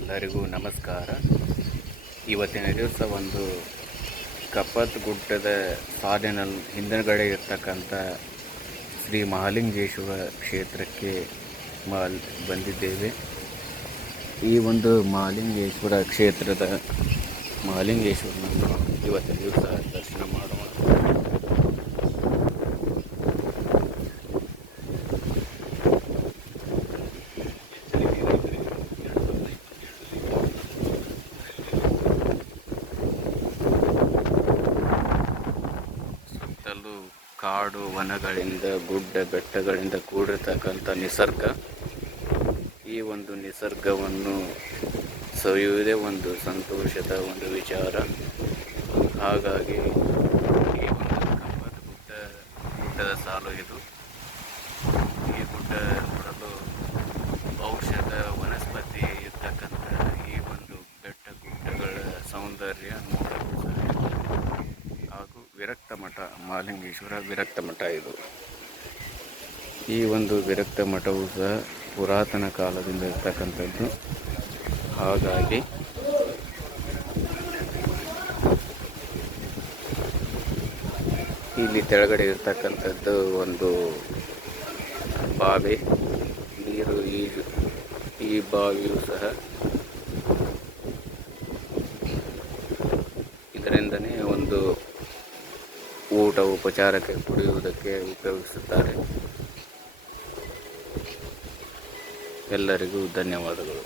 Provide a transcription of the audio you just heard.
ಎಲ್ಲರಿಗೂ ನಮಸ್ಕಾರ. ಇವತ್ತಿನ ದಿವಸ ಒಂದು ಕಪ್ಪತ್ ಗುಡ್ಡದ ಸಾಲಿನಲ್ಲಿ ಹಿಂದಗಡೆ ಇರ್ತಕ್ಕಂಥ ಶ್ರೀ ಮಹಾಲಿಂಗೇಶ್ವರ ಕ್ಷೇತ್ರಕ್ಕೆ ಬಂದಿದ್ದೇವೆ. ಈ ಒಂದು ಮಹಾಲಿಂಗೇಶ್ವರ ಕ್ಷೇತ್ರದ ಮಹಾಲಿಂಗೇಶ್ವರನನ್ನು ಇವತ್ತಿನ ದಿವಸ ದರ್ಶನ ಮಾಡೋಣ. ಕಾಡು ವನಗಳಿಂದ ಗುಡ್ಡ ಬೆಟ್ಟಗಳಿಂದ ಕೂಡಿರ್ತಕ್ಕಂಥ ನಿಸರ್ಗ. ಈ ಒಂದು ನಿಸರ್ಗವನ್ನು ಸವಿಯುವುದೇ ಒಂದು ಸಂತೋಷದ ಒಂದು ವಿಚಾರ. ಹಾಗಾಗಿ ಈ ಒಂದು ಗುಡ್ಡದ ಸಾಲು ಇದು. ಈ ಗುಡ್ಡ ನೋಡಲು ಔಷಧ ವನಸ್ಪತಿ ಇರ್ತಕ್ಕಂಥ ಈ ಒಂದು ಬೆಟ್ಟ ಗುಡ್ಡಗಳ ಸೌಂದರ್ಯ ನೋಡಲು ಹಾಗೂ ವಿರಕ್ತ ಮಠ, ಮಹಾಲಿಂಗೇಶ್ವರ ವಿರಕ್ತ ಮಠ ಇದು. ಈ ಒಂದು ವಿರಕ್ತ ಮಠವು ಸಹ ಪುರಾತನ ಕಾಲದಿಂದ ಇರ್ತಕ್ಕಂಥದ್ದು. ಹಾಗಾಗಿ ಇಲ್ಲಿ ಕೆಳಗಡೆ ಇರ್ತಕ್ಕಂಥದ್ದು ಒಂದು ಬಾವಿ, ನೀರು ಈ ಬಾವಿಯು ಸಹ ಇದರಿಂದನೇ ಒಂದು ಊಟ ಉಪಚಾರಕ್ಕೆ ಕುಡಿಯುವುದಕ್ಕೆ ಉಪಯೋಗಿಸುತ್ತಾರೆ. ಎಲ್ಲರಿಗೂ ಧನ್ಯವಾದಗಳು.